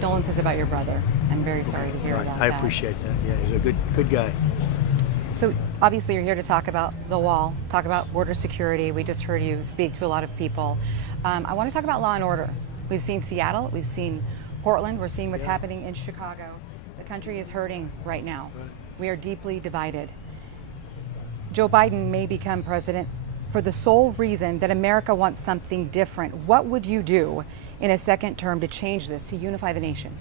condolences about your brother. I'm very sorry to hear Right. about I that. appreciate that. Yeah, he's a good guy. So obviously you're here to talk about the wall, talk about border security. We just heard you speak to a lot of people. I want to talk about law and order. We've seen Seattle, we've seen Portland, we're seeing what's happening in Chicago. The country is hurting right now. Right. We are deeply divided. Joe Biden may become president for the sole reason that America wants something different. What would you do in a second term to change this, to unify the nation?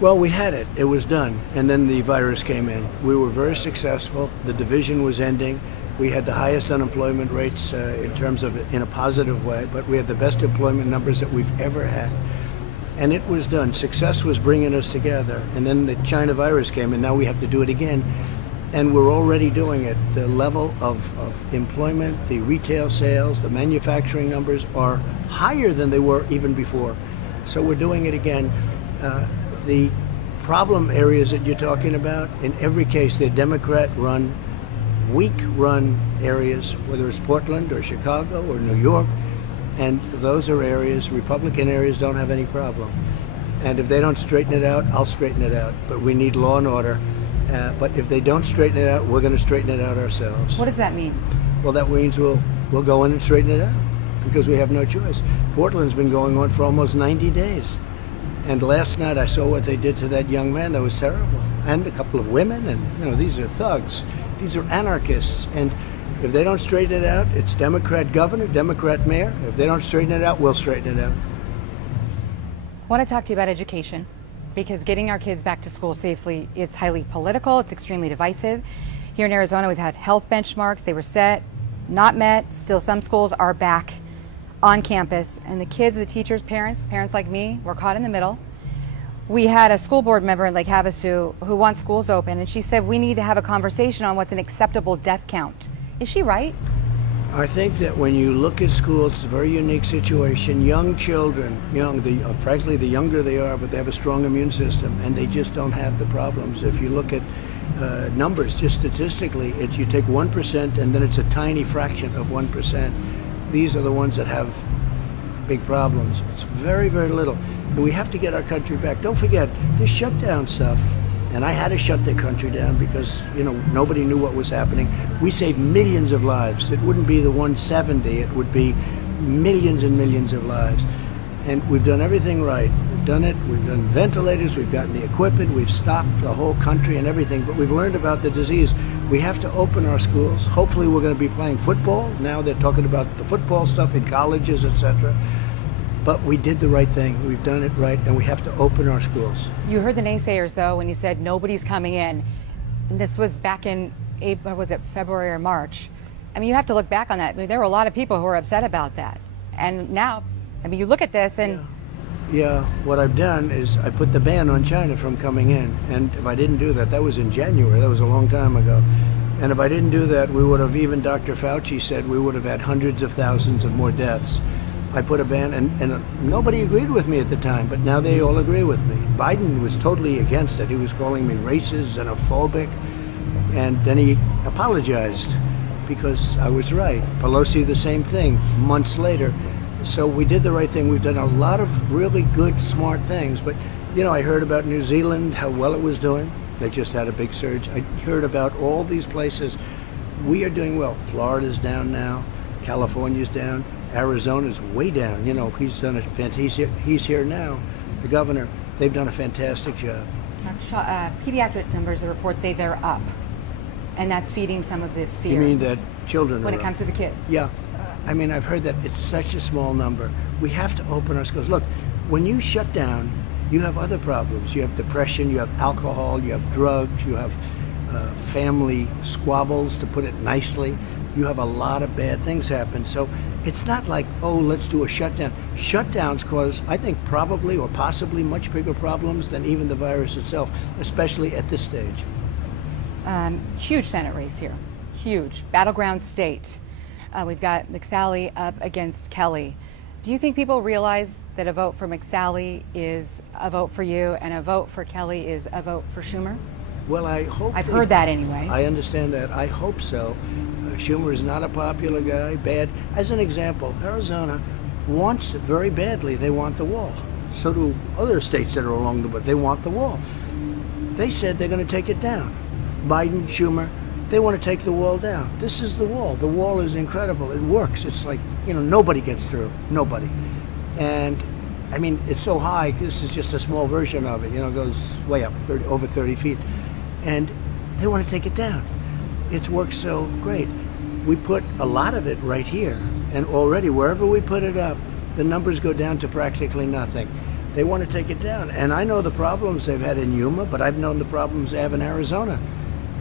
Well, we had it. It was done. And then the virus came in. We were very successful. The division was ending. We had the highest unemployment rates in a positive way, but we had the best employment numbers that we've ever had. And it was done. Success was bringing us together. And then the China virus came, and now we have to do it again. And we're already doing it. The level of employment, the retail sales, the manufacturing numbers are higher than they were even before. So we're doing it again. The problem areas that you're talking about, in every case, they're Democrat-run, weak-run areas, whether it's Portland or Chicago or New York, and those are areas, Republican areas don't have any problem. And if they don't straighten it out, I'll straighten it out. But we need law and order. But if they don't straighten it out, we're going to straighten it out ourselves. What does that mean? Well, that means we'll go in and straighten it out because we have no choice. Portland's been going on for almost 90 days. And last night I saw what they did to that young man. That was terrible. And a couple of women, and these are thugs. These are anarchists. And if they don't straighten it out, it's Democrat governor, Democrat mayor. If they don't straighten it out, we'll straighten it out. I want to talk to you about education, because getting our kids back to school safely, it's highly political, it's extremely divisive. Here in Arizona, we've had health benchmarks. They were set, not met. Still, some schools are back on campus, and the kids, the teachers, parents like me, were caught in the middle. We had a school board member in Lake Havasu who wants schools open, and she said we need to have a conversation on what's an acceptable death count. Is she right? I think that when you look at schools, it's a very unique situation. Young children, frankly, the younger they are, but they have a strong immune system, and they just don't have the problems. If you look at numbers, just statistically, you take 1%, and then it's a tiny fraction of 1%. These are the ones that have big problems. It's very, very little. And we have to get our country back. Don't forget, this shutdown stuff, and I had to shut the country down because, nobody knew what was happening. We saved millions of lives. It wouldn't be the 170, it would be millions and millions of lives. And we've done everything right. We've done it, we've done ventilators, we've gotten the equipment, we've stopped the whole country and everything, but we've learned about the disease. We have to open our schools. Hopefully we're going to be playing football. Now they're talking about the football stuff in colleges, etc. But we did the right thing. We've done it right, and we have to open our schools. You heard the naysayers, though, when you said nobody's coming in. And this was back in, February or March. I mean, you have to look back on that. I mean, there were a lot of people who were upset about that. And now, you look at this and... Yeah, what I've done is I put the ban on China from coming in. And if I didn't do that, that was in January, that was a long time ago. And if I didn't do that, we would have, even Dr. Fauci said, we would have had hundreds of thousands of more deaths. I put a ban, and nobody agreed with me at the time, but now they all agree with me. Biden was totally against it. He was calling me racist, xenophobic, and then he apologized because I was right. Pelosi, the same thing, months later. So we did the right thing. We've done a lot of really good, smart things. But, I heard about New Zealand, how well it was doing. They just had a big surge. I heard about all these places. We are doing well. Florida's down now. California's down. Arizona's way down. He's done he's here now, the governor. They've done a fantastic job. Pediatric numbers, the reports say they're up. And that's feeding some of this fear. You mean that children when are it comes to the kids? Yeah. I've heard that it's such a small number. We have to open our schools. Look, when you shut down, you have other problems. You have depression, you have alcohol, you have drugs, you have family squabbles, to put it nicely. You have a lot of bad things happen. So it's not like, let's do a shutdown. Shutdowns cause, I think, probably or possibly much bigger problems than even the virus itself, especially at this stage. Huge Senate race here. Huge. Battleground state. We've got McSally up against Kelly. Do you think people realize that a vote for McSally is a vote for you and a vote for Kelly is a vote for Schumer? Well, I hope. I've heard that anyway. I understand that. I hope so. Schumer is not a popular guy, bad. As an example, Arizona wants it very badly. They want the wall. So do other states that are along the border. They want the wall. They said they're going to take it down. Biden, Schumer, they want to take the wall down. This is the wall. The wall is incredible. It works. It's like, nobody gets through. Nobody. And I mean, it's so high. This is just a small version of it. It goes way up, over 30 feet. And they want to take it down. It's worked so great. We put a lot of it right here. And already, wherever we put it up, the numbers go down to practically nothing. They want to take it down. And I know the problems they've had in Yuma, but I've known the problems they have in Arizona.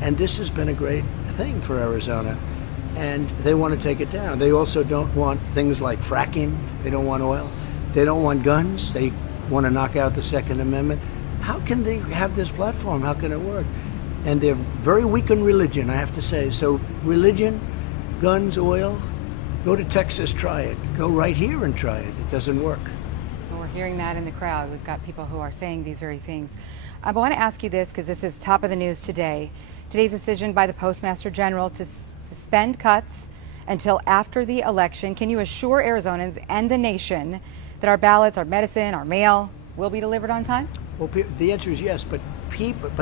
And this has been a great thing for Arizona. And they want to take it down. They also don't want things like fracking. They don't want oil. They don't want guns. They want to knock out the Second Amendment. How can they have this platform? How can it work? And they're very weak on religion, I have to say. So religion, guns, oil, go to Texas, try it. Go right here and try it. It doesn't work. Well, we're hearing that in the crowd. We've got people who are saying these very things. I want to ask you this because this is top of the news today. Today's decision by the Postmaster General to suspend cuts until after the election. Can you assure Arizonans and the nation that our ballots, our medicine, our mail will be delivered on time? Well, the answer is yes, but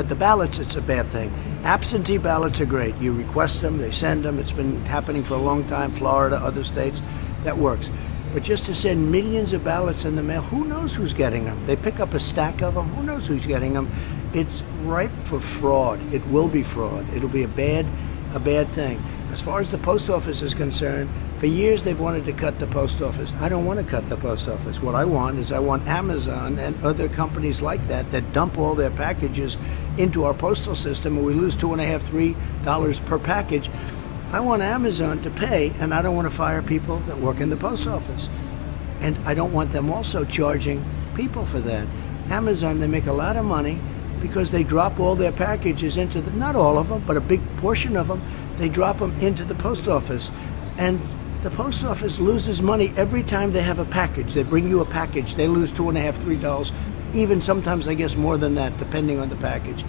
the ballots, it's a bad thing. Absentee ballots are great. You request them, they send them. It's been happening for a long time. Florida, other states, that works. But just to send millions of ballots in the mail, who knows who's getting them? They pick up a stack of them. Who knows who's getting them? It's ripe for fraud. It will be fraud. It'll be a bad thing. As far as the post office is concerned, for years they've wanted to cut the post office. I don't want to cut the post office. What I want is Amazon and other companies like that dump all their packages into our postal system, and we lose $2.5, $3 per package. I want Amazon to pay, and I don't want to fire people that work in the post office. And I don't want them also charging people for that. Amazon, they make a lot of money because they drop all their packages into not all of them, but a big portion of them, they drop them into the post office. And the post office loses money every time they have a package. They bring you a package, they lose $2.5, $3, even sometimes I guess more than that, depending on the package.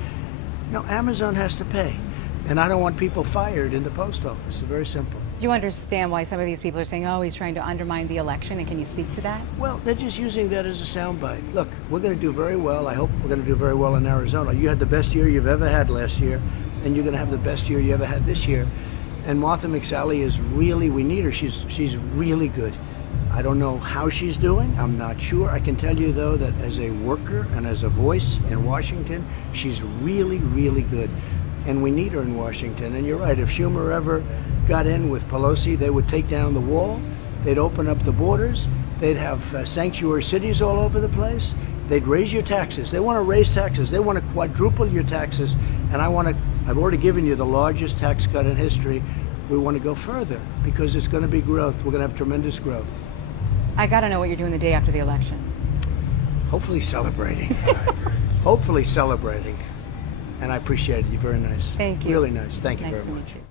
No, Amazon has to pay. And I don't want people fired in the post office. It's very simple. Do you understand why some of these people are saying, oh, he's trying to undermine the election? And can you speak to that? Well, they're just using that as a soundbite. Look, we're going to do very well. I hope we're going to do very well in Arizona. You had the best year you've ever had last year, and you're going to have the best year you ever had this year. And Martha McSally is really, we need her. She's really good. I don't know how she's doing. I'm not sure. I can tell you, though, that as a worker and as a voice in Washington, she's really, really good. And we need her in Washington. And you're right, if Schumer ever got in with Pelosi, they would take down the wall, they'd open up the borders, they'd have sanctuary cities all over the place, they'd raise your taxes. They want to raise taxes. They want to quadruple your taxes. And I've already given you the largest tax cut in history. We want to go further because it's going to be growth. We're going to have tremendous growth. I got to know what you're doing the day after the election. Hopefully celebrating. Hopefully celebrating. And I appreciate it. You're very nice. Thank you. Really nice. Thank you Nice very to meet much. you.